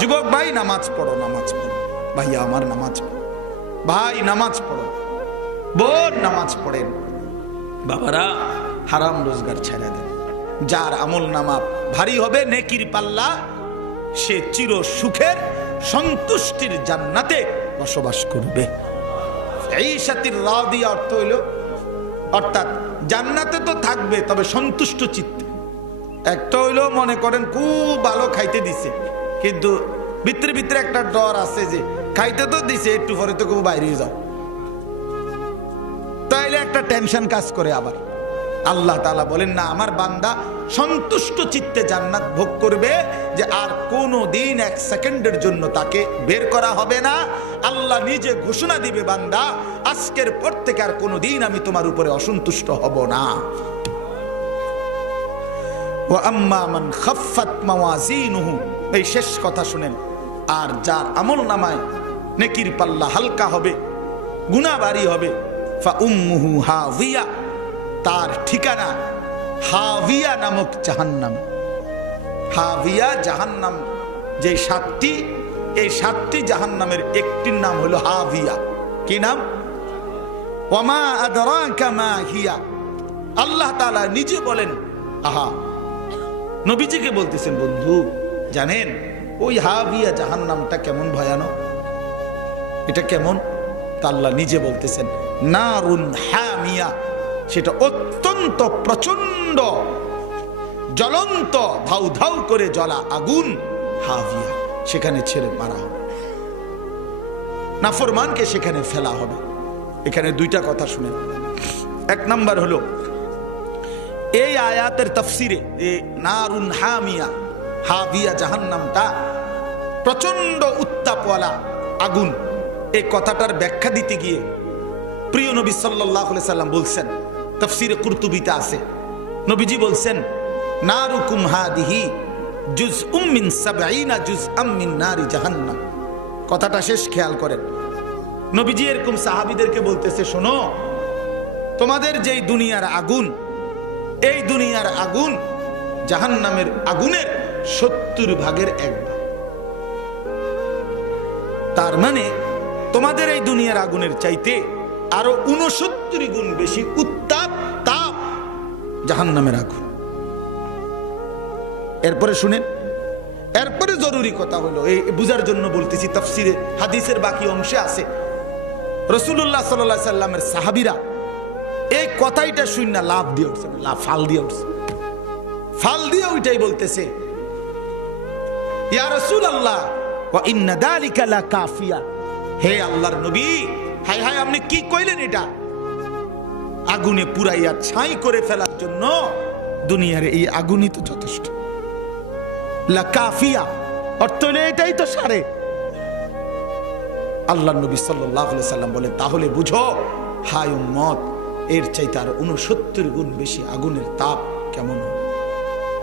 যুবক, ভাই, নামাজ পড়ো নামাজ পড়ো। ভাইয়া আমার নামাজ পড়ো। ভাই, নামাজ পড়ো। বোন, নামাজ পড়েন বাবারা, হারাম রোজগার ছেড়ে দেন। যার আমল নামা ভারী হবে নেকির পাল্লা, সে চির সুখের সন্তুষ্টির জান্নাতে বসবাস করবে। এই সাথীর র দিয়ে অর্থ হইল, অর্থাৎ জান্নাতে তো থাকবে, তবে সন্তুষ্ট চিত্তে। একটা হইল, মনে করেন, খুব ভালো খাইতে দিছে। কিন্তু ভিতরে ভিতরে একটা ডর আছে যে খাইতে তো দিছে, একটু পরে তো খুব বাইরে যাও। তাইলে একটা টেনশন কাজ করে আবার। আল্লাহ তালা বলেন, না, আমার বান্দা সন্তুষ্ট চিত্তে জান্নাত ভোগ করবে যে আর কোনো দিন এক সেকেন্ডের জন্য তাকে বের করা হবে না। আল্লাহ নিজে ঘোষণা দিবে, বান্দা, আজকের পর থেকে আর কোনো দিন আমি তোমার উপরে অসন্তুষ্ট হব না। ও আম্মা মান খাফাত মাওয়াজিনুহু এই শেষ কথা শুনেন। আর যার আমল নামায় নেকির পাল্লা হালকা হবে গুনাহ বাড়ি হবে হাভিয়া তার ঠিকানা হাভিয়া নামক জাহান্নাম। হাভিয়া জাহান্নাম, যে সাতটি, এই সাতটি জাহান্নামের একটির নাম হলো হাভিয়া কি নাম? আল্লাহ নিজে বলেন, আহা, নবীজিকে বলতেছেন, বন্ধু জানেন, ওই হাভিয়া জাহান্নামটা কেমন ভয়ানক? এটা কেমন? তা আল্লাহ নিজে বলতেছেন, নারুন হামিয়া সেটা অত্যন্ত প্রচণ্ড জ্বলন্ত ধাউ ধাউ করে জ্বলা আগুন হাভিয়া সেখানে ছেড়ে মারা হবে। নাফরমানকে সেখানে ফেলা হবে। এখানে দুইটা কথা শুনেন। এক নাম্বার হলো, এই আয়াতের তফসিরে নারুন হামিয়া হাভিয়া জাহান্নামটা প্রচণ্ড উত্তাপওয়ালা আগুন। এই কথাটার ব্যাখ্যা দিতে গিয়ে প্রিয় নবী সাল্লাহ সাল্লাম বলছেন, তফসিরে কুরতুবিতে আছে। নবীজি বলছেন, নারুকুম হাদিহি জুজ উম্মিন সাবাইনা জুজ আম্মিন নারি জাহান্নাম। কথাটা শেষ খেয়াল করেন। নবীজি এরকম সাহাবিদেরকে বলতেছে, শোনো, তোমাদের যেই দুনিয়ার আগুন, এই দুনিয়ার আগুন জাহান্নামের আগুনের সত্তর ভাগের এক ভাগ। তার মানে তোমাদের এই দুনিয়ার আগুনের চাইতে আরও উনসত্তর গুণ বেশি উত্তাপ তাপ জাহান্নামের আগুন। এরপরে শুনেন, এরপরে জরুরি কথা হলো, এই বুঝার জন্য বলতেছি তফসিরে হাদিসের বাকি অংশে আছে। রসুল্লাহ সাল্লাহ সাল্লামের সাহাবিরা এই কথাইটা শুন লাভ দিয়ে উঠছে লাভ ফাল দিয়ে উঠছে। ফাল দিয়ে ওইটাই বলতেছে এটাই তো সারে। নবী বলেন, তাহলে বুঝো হাই উম্মত, এর চাইতে আর উনসত্তর গুণ বেশি আগুনের তাপ কেমন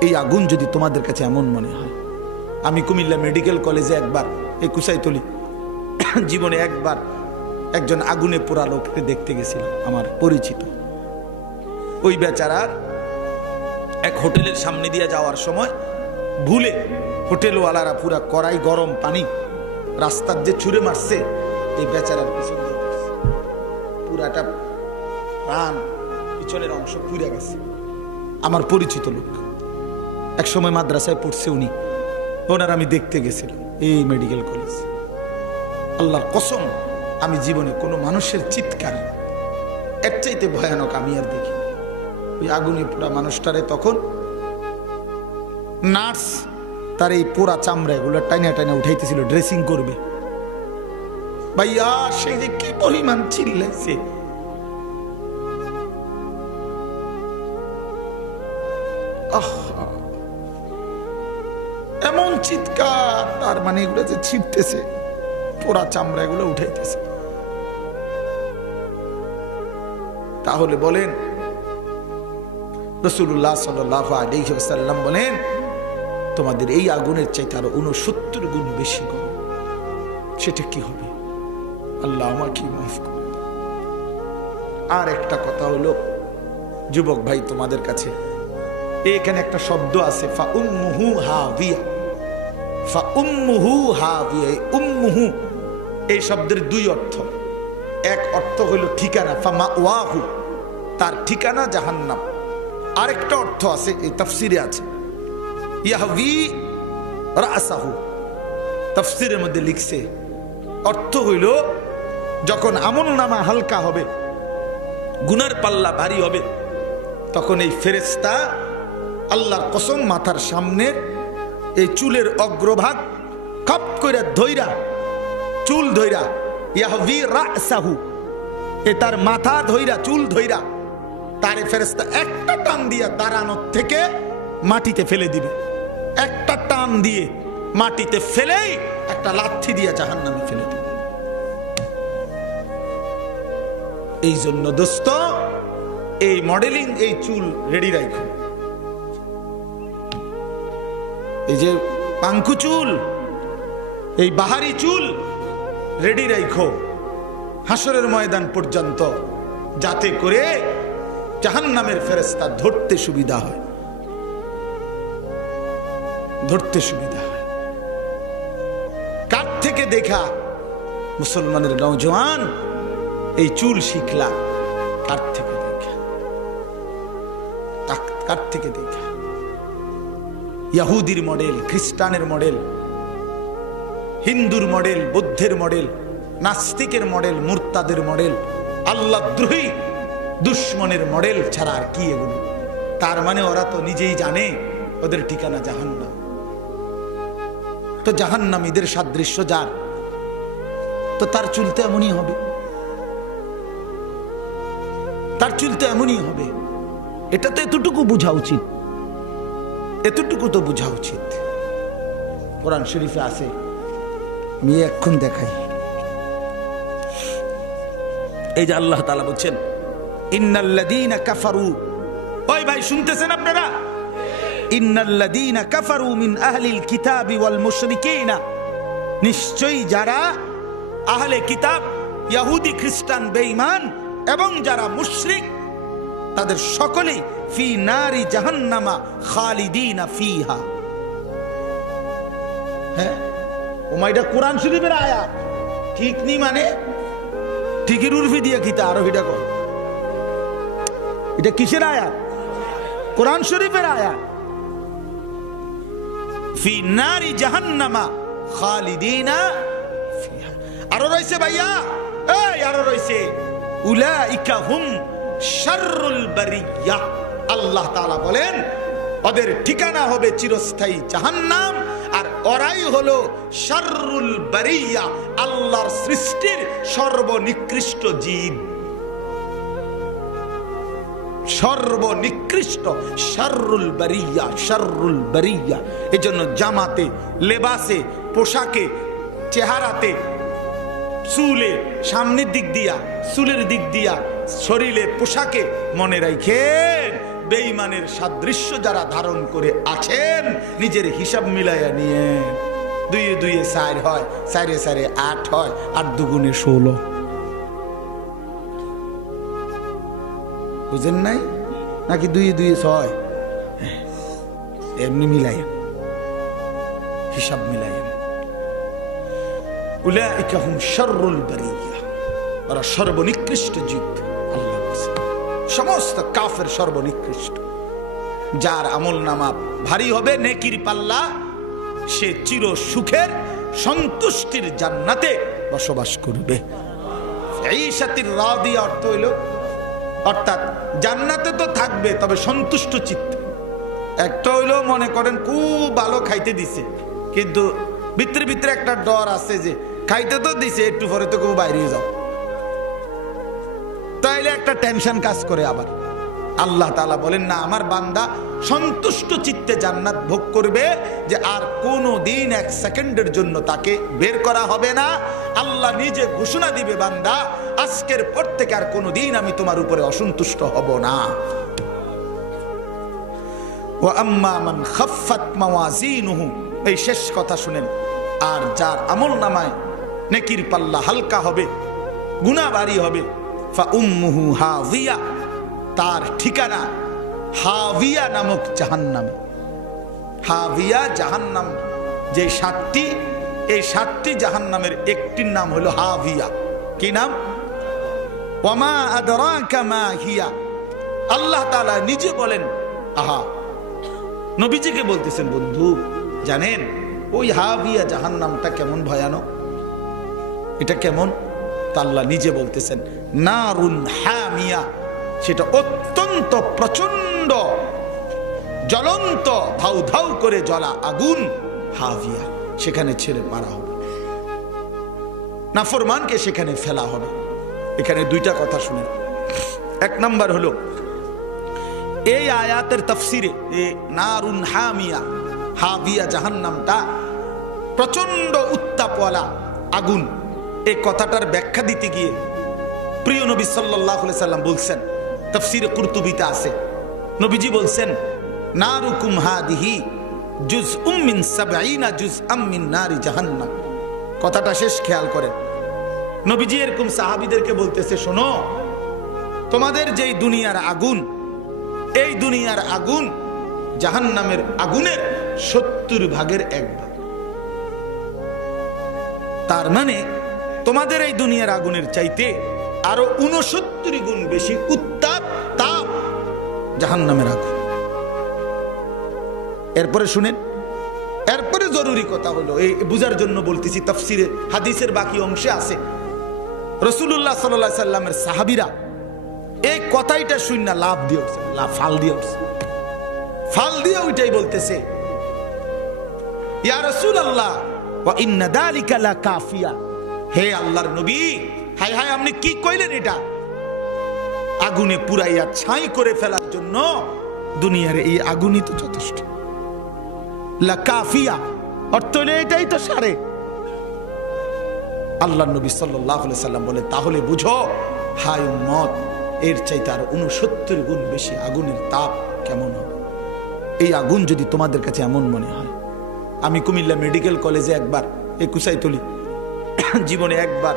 এই আগুন যদি তোমাদের কাছে এমন মনে হয় আমি কুমিল্লা মেডিকেল কলেজে একবার এই কুসাইতলি জীবনে একবার একজন আগুনে পোড়া লোককে দেখতে গেছিলাম, আমার পরিচিত। ওই বেচারার এক হোটেলের সামনে দিয়ে যাওয়ার সময় ভুলে হোটেলওয়ালারা পুরা কড়াই গরম পানি রাস্তার যে ছুঁড়ে মারছে, এই বেচারার পিছনে পুরাটা প্রাণ পিছনের অংশ পুড়ে গেছে। আমার পরিচিত লোক। এক সময় মাদ্রাসায় পড়ছে উনি। ওনার আমি দেখতে গেছিলাম এই মেডিকেল কলেজ। আল্লাহর কসম, আমি জীবনে কোনো মানুষের চিৎকার এর চাইতে ভয়ানক আমি আর দেখি ওই আগুনে পোড়া মানুষটারে তখন নার্স তার এই পোড়া চামড়া এগুলো টাইনা টাইনা উঠাইতেছিল, ড্রেসিং করবে। ভাইয়া, সে যে কি পরিমাণ চিল্লাইছে। আহা তার মানে এগুলো যে ছিটতেছে, পোড়া চামড়া এগুলো উঠাইতেছে। তাহলে বলেন রসুল্লাহ সাল্লাহ আলিহাল্লাম বলেন, তোমাদের এই আগুনের চাইতে আরও উনসত্তর গুণ বেশি গরম। সেটা কি হবে? আল্লাহ আমাকে মাফ করে আর একটা কথা হলো, যুবক ভাই তোমাদের কাছে, এখানে একটা শব্দ আছে ফা উম্মুহু হাভিয়া ফা এই শব্দের দুই অর্থ। এক অর্থ হইল ঠিকানা, ফা মা ওয়াহু তার ঠিকানা জাহান্নাম। আরেকটা অর্থ আছে, এই তাফসিরে আছে। ইয়াহবি রাসাহু, তাফসিরের মধ্যে লিখছে, অর্থ হইল যখন আমল নামা হালকা হবে, গুনার পাল্লা ভারী হবে, তখন এই ফেরেস্তা আল্লাহর কসম মাথার সামনে এই চুলের অগ্রভাগ কাপ কইরা ধইরা, চুল ধইরা, ইয়াহবি রাসাহু। এ তার মাথা ধইরা, চুল ধইরা, তারে ফেরেস্তা একটা টান দিয়া দাঁড়ানোর থেকে মাটিতে ফেলে দিবে। একটা টান দিয়ে মাটিতে ফেলেই একটা লাথি দিয়ে জাহান নামে ফেলে দিবে। এই জন্য দোস্ত, এই মডেলিং এই চুল রেডি রাখো এই যে পাঙ্কু চুল, এই বাহারি চুল রেডি রাখো হাসরের ময়দান পর্যন্ত যাতে করে জাহান্নামের ফেরেস্তা ধরতে সুবিধা হয়। ধরতে সুবিধা কার থেকে দেখা মুসলমানের নৌজওয়ান এই চুল শিখলা কার থেকে দেখা। কার থেকে দেখা। ইয়াহুদির মডেল খ্রিস্টানের মডেল হিন্দুর মডেল বৌদ্ধের মডেল নাস্তিকের মডেল মুরতাদের মডেল আল্লাহ দ্রোহী দুশ্মনের মডেল ছাড়া আর কি এগুলো তার মানে ওরা তো নিজেই জানে ওদের ঠিকানা জাহান্নাম। তো জাহান্নামীদের সাদৃশ্য যার, তো তার চুলতে এমনই হবে। তার চুলতে এমনই হবে। এটা তো এতটুকু বোঝা উচিত। এতটুকু তো বোঝা উচিত। কোরআন শরীফে আছে, আমি এখন দেখাই। এই যে আল্লাহ তালা বলছেন, ইন্নাল্লাযীনা কাফারু। ওই ভাই, শুনতেছেন আপনারা? ইন্নাল্লাযীনা কাফারু মিন আহলিল কিতাবি ওয়াল মুশরিকিনা। নিশ্চয়ই যারা আহলে কিতাব ইহুদি খ্রিস্টান বেঈমান এবং যারা মুশরিক তাদের সকলেই ফি নারি জাহান্নামা খালিদিনা ফিহা। হ্যাঁ ওমাইটা কোরআন শরীফের আয়াত। ঠিক নি মানে? ঠিকের উর্ফি দিয়ে খিতা আরও হিটা কর। এটা কিসের আয়াত? কোরআন শরীফের আয়াত। ফি নারি জাহান্নামা খালিদিনা আরও রয়েছে ভাইয়া? এই, আরও রয়েছে উলাইকা হুম আল্লাহ তাআলা বলেন, ওদের ঠিকানা হবে চিরস্থায়ী জাহান্নাম, আর ওরাই হলো শাররুল বারিয়া আল্লাহর সৃষ্টির সর্বনিকৃষ্ট জীব সর্বনিকৃষ্ট শাররুল বারিয়া শাররুল বারিয়া এজন্য জামাতে, লেবাসে, পোশাকে, চেহারাতে, চুলে, সামনের দিক দিয়া, চুলের দিক দিয়া শরীরে পোশাকে মনে রাখেন বেঈমানের সাদৃশ্য যারা ধারণ করে আছেন, নিজের হিসাব মিলাইয়া নিয়ে দুইয়ে দুইয়ে চার হয়, চারে চারে আট হয়, আট দুগুণে ষোলো। বুঝেন নাই? নাকি দুইয়ে দুইয়ে ছয়? এমনি মিলাইয়েন হিসাব মিলাইয়েন উলাইকা হুম শাররুল বারিয়া। ওরা সর্বনিকৃষ্ট জীব। সমস্ত কাফের সর্বনিকৃষ্ট। যার আমল নামা ভারী হবে, নেকির পাল্লা, সে চির সুখের, সন্তুষ্টির জান্নাতে বসবাস করবে। এই সাথীর রাদি অর্থ হইল, অর্থাৎ জান্নাতে তো থাকবে, তবে সন্তুষ্ট চিত্তে। একটা হইল, মনে করেন খুব ভালো খাইতে দিছে, কিন্তু ভিতরে ভিতরে একটা ডর আছে যে, খাইতে তো দিছে, একটু পরে তো কেউ বাইরে যাও একটা টেনশন কাজ করে আবার। আল্লাহ তালা বলেন, না, আমার বান্দা সন্তুষ্ট চিত্তে জান্নাত ভোগ করবে যে আর কোনো দিন এক সেকেন্ডের জন্য তাকে বের করা হবে না। আল্লাহ নিজে ঘোষণা দিবে, বান্দা, আজকের পর থেকে আর কোনো দিন আমি তোমার উপরে অসন্তুষ্ট হব না। ও আম্মা মান খাফাত মাওয়াজিনুহু। এই শেষ কথা শুনেন, আর যার আমল নামায় নেকির পাল্লা হালকা হবে গুনাহ বাড়ি হবে হাভিয়া তার ঠিকানা হাভিয়া নামক জাহান্নামে। হাভিয়া জাহান্নাম, যে সাতটি, এই সাতটি জাহান নামের একটির নাম হলো হাভিয়া কি নাম? হিয়া। আল্লাহ তাআলা নিজে বলেন, আহা, নবীজিকে বলতেছেন, বন্ধু, জানেন, ওই হাভিয়া জাহান নামটা কেমন ভয়ানক? এটা কেমন? তা আল্লাহ নিজে বলতেছেন। নারুন হামিয়া। সেটা অত্যন্ত প্রচণ্ড জ্বলন্ত, ধাউ ধাউ করে জ্বলা আগুন হাভিয়া। সেখানে ছেড়ে মারা হবে। নাফরমানকে সেখানে ফেলা হবে। এখানে দুইটা কথা শুনে এক নাম্বার হলো, এই আয়াতের তফসিরে নারুন হামিয়া, হাভিয়া জাহান্নামটা প্রচণ্ড উত্তাপওয়ালা আগুন। এই কথাটার ব্যাখ্যা দিতে গিয়ে প্রিয় নবী সাল্লাম বলছেন, তফসিরে কুর্তুবিতে আছে, নবীজি বলছেন কথাটা শেষ খেয়াল নবীজি এরকম সাহাবিদেরকে বলতেছে, শোনো, তোমাদের যেই দুনিয়ার আগুন, এই দুনিয়ার আগুন জাহান্নামের আগুনের সত্তর ভাগের এক ভাগ। তার মানে তোমাদের এই দুনিয়ার আগুনের চাইতে আরও উনসত্তর গুণ বেশি উত্তাপ তাপ জাহান্নামের আগুন এরপরে শুনেন, এরপরে জরুরি কথা হলো, এই বুঝার জন্য বলতেছি, তফসিরে হাদিসের বাকি অংশে আছে। রসুল্লাহ সাল্লাহ সাল্লামের সাহাবিরা এই কথাইটা শূন্য লাভ দিয়ে উঠছে ফাল দিয়ে উঠছে ফাল দিয়ে ওইটাই বলতেছে, ইয়া রসুল আল্লাহ হে আল্লাহর নবী হায় হায় আপনি কি কইলেন এটা? আগুনে পুরাইয়া ছাই করে ফেলার জন্য দুনিয়ার এই আগুনই তো যথেষ্ট। কাফিয়া, অর্থ এটাই তো সারে। আল্লাহ নবী সাল্লাম বলে তাহলে বুঝো, হায় মত এর চাইতে আর উনসত্তর গুণ বেশি আগুনের তাপ কেমন হবে? এই আগুন যদি তোমাদের কাছে এমন মনে হয়, আমি কুমিল্লা মেডিকেল কলেজে একবার একুশাই তুলি জীবনে একবার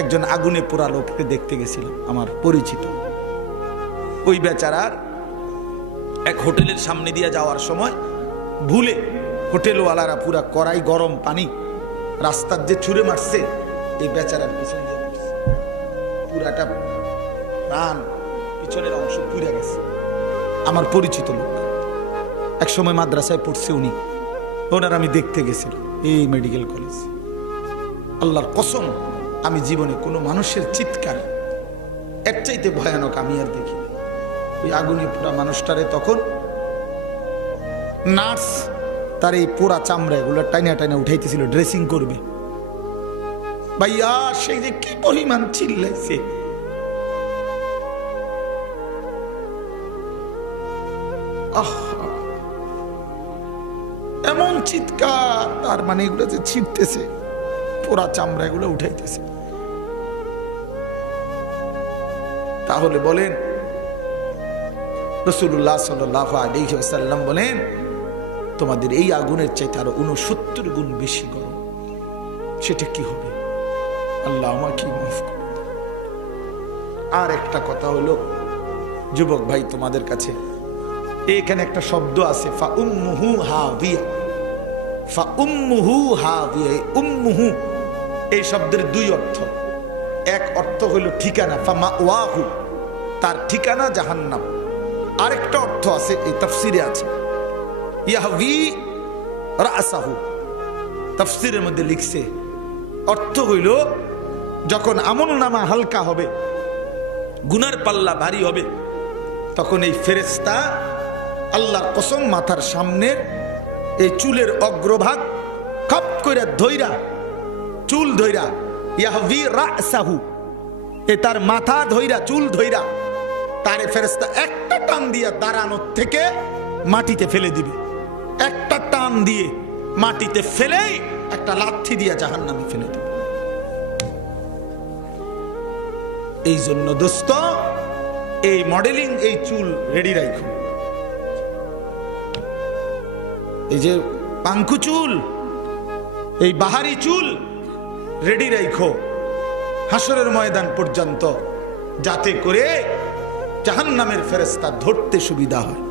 একজন আগুনে পোড়া লোককে দেখতে গেছিলাম আমার পরিচিত। ওই বেচারার এক হোটেলের সামনে দিয়ে যাওয়ার সময় ভুলে হোটেলওয়ালারা পুরা কড়াই গরম পানি রাস্তার যে ছুঁড়ে মারছে, এই বেচারার পিছন দিয়ে পুরাটা প্রাণ পিছনের অংশ পুড়ে গেছে। আমার পরিচিত লোক। এক সময় মাদ্রাসায় পড়ছে উনি। ওনার আমি দেখতে গেছিলাম, এই মেডিকেল কলেজ। আল্লাহর কসম আমি জীবনে কোনো মানুষের চিৎকার। এর চাইতে ভয়ানক আমি আর দেখি ওই আগুনে পোড়া মানুষটারে তখন নার্স তার এই পোড়া চামড়া এগুলো টাইনা টাইনা উঠাইতেছিল, ড্রেসিং করবে। ভাইয়া, সে যে কি পরিমাণ চিল্লাইছে। এমন চিৎকার, তার মানে এগুলো যে ছিটতেছে। পোড়া চামড়া এগুলো উঠাইতেছে। তাহলে বলেন রসুল্লাহ সাল্লাহ আলিহাল্লাম বলেন, তোমাদের এই আগুনের চাইতে আরও উনসত্তর গুণ বেশি গরম। সেটা কি হবে? আল্লাহ আমাকে মাফ করুন। আর একটা কথা হলো, যুবক ভাই তোমাদের কাছে, এখানে একটা শব্দ আছে, ফা উম্মুহু হাভিয়া ফা উম্মুহু এই উম্মুহু এই শব্দের দুই অর্থ। এক অর্থ হইল ঠিকানা ফা মা ওয়াহু, তার ঠিকানা জাহান্নাম। আরেকটা অর্থ আছে, এই তফসিরে আছে। ইয়াহভি রাসাহু তফসিরের মধ্যে লিখছে, অর্থ হইল যখন আমল নামা হালকা হবে, গুনার পাল্লা ভারী হবে, তখন এই ফেরেস্তা আল্লাহর কসম মাথার সামনের এই চুলের অগ্রভাগ খপ কইরা ধইরা চুল ধইরা ইয়াহভি রাসাহু। এ তার মাথা ধইরা, চুল ধইরা, তারে ফেরেস্তা একটা টান দিয়া দাঁড়ানোর থেকে মাটিতে ফেলে দিবে। একটা টান দিয়ে মাটিতে ফেলেই একটা লাথি দিয়া জাহান নামে ফেলে দিবে। এই জন্য দোস্ত, এই মডেলিং, এই চুল রেডি রাখো এই যে পাঙ্কু চুল, এই বাহারি চুল রেডি রাখো হাসরের ময়দান পর্যন্ত। যাতে করে জাহান্নামের ফেরেস্তা ধরতে সুবিধা হয়।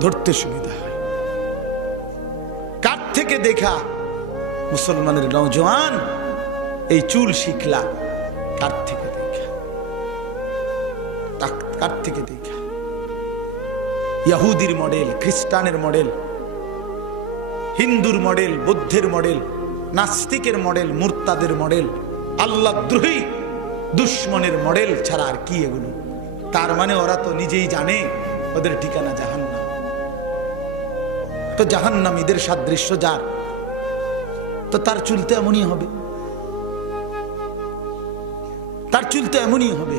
ধরতে সুবিধা হয়। কার থেকে দেখা? মুসলমানের নৌজওয়ান এই চুল শিখলা কার থেকে দেখা? কার থেকে দেখা? ইয়াহুদির মডেল, খ্রিস্টানের মডেল হিন্দুর মডেল, বৌদ্ধের মডেল, নাস্তিকের মডেল, মুরতাদের মডেল আল্লাহ দ্রোহী দুশ্মনের মডেল ছাড়া আর কি এগুলো? তার মানে ওরা তো নিজেই জানে ওদের ঠিকানা জাহান্নাম। তো জাহান্নামীদের সাদৃশ্য যার? তো তার চুলতে এমনই হবে। তার চুলতে এমনই হবে।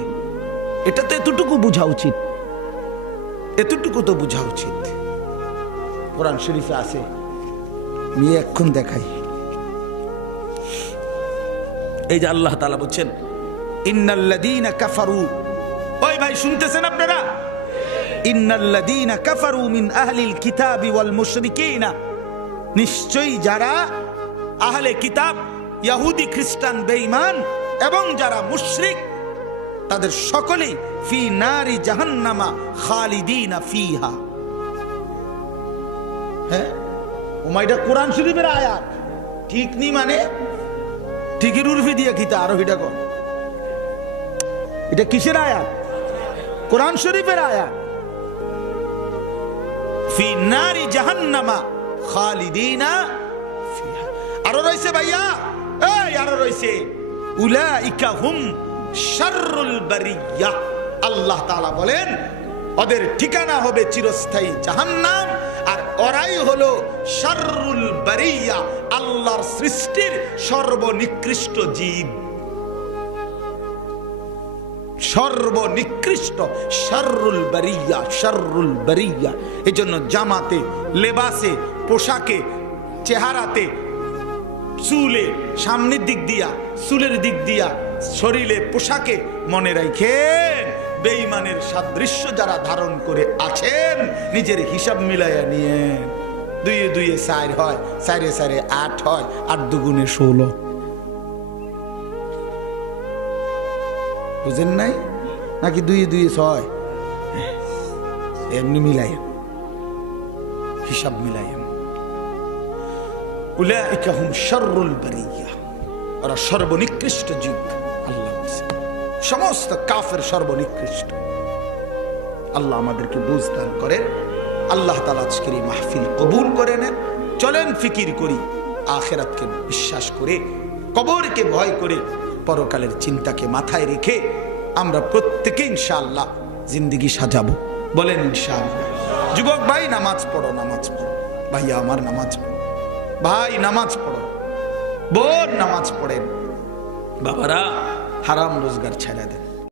এটা তো এতটুকু বোঝা উচিত। এতটুকু তো বোঝা উচিত। কোরআন শরীফে আছে আমি এক্ষণ দেখাই। এই যে আল্লাহ তালা বলছেন, ইন্নাল্লাযীনা কাফারু। ওই ভাই, শুনতেছেন আপনারা? ইন্নাল্লাযীনা কাফারু মিন আহলিল কিতাবি ওয়াল মুশরিকিনা। নিশ্চয়ই যারা আহলে কিতাব ইহুদি খ্রিস্টান, বেঈমান এবং যারা মুশরিক, তাদের সকলেই ফি নারি জাহান্নামা খালিদিনা ফিহা। হ্যাঁ? ওমাইটা কোরআন শরীফের আয়াত। ঠিক নি মানে? ঠিকই উর্ফি দিয়ে খিতা আরও এটা কর। এটা কিসের আয়াত? কোরআন শরীফের আয়াত। আরও ভাইয়া? আরও শাররুল বারিয়া। আল্লাহ তাআলা বলেন, ওদের ঠিকানা হবে চিরস্থায়ী জাহান্নাম। আর ওরাই হলো শাররুল বারিয়া, আল্লাহর সৃষ্টির সর্বনিকৃষ্ট জীব। সর্বনিকৃষ্ট শাররুল বারিয়া শাররুল বারিয়া। এই জন্য জামাতে, লেবাসে, পোশাকে, চেহারাতে, চুলে, সামনের দিক দিয়া, চুলের দিক দিয়া, শরীরে পোশাকে মনে রাখেন। বেঈমানের সাদৃশ্য যারা ধারণ করে আছেন, নিজের হিসাব মিলাইয়া নিয়ে। দুই দুইয়ে চার হয়, চারে চারে আট হয়, আট দুগুণে ষোলো। বুঝেন নাই? নাকি দুই দুই ছয়? এমনি মিলাইন হিসাব হুম শাররুল বারিয়া। ওরা সর্বনিকৃষ্ট যুগ। সমস্ত কাফের সর্বনিকৃষ্ট। আল্লাহ আমাদেরকে বুঝদান করেন। আল্লাহ তালা আজকের এই মাহফিল কবুল করে নেন। চলেন ফিকির করি, আখেরাতকে বিশ্বাস করে, কবরকে ভয় করে, পরকালের চিন্তাকে মাথায় রেখে আমরা প্রত্যেকে ইনশাআল্লাহ জিন্দিগি সাজাবো। বলেন ইনশাআল্লাহ। যুবক ভাই, নামাজ পড়ো নামাজ পড়ো। ভাইয়া, আমার নামাজ পড়ো। ভাই, নামাজ পড়ো। বোন, নামাজ পড়েন। বাবারা হারাম রোজগার ছেড়ে দেন।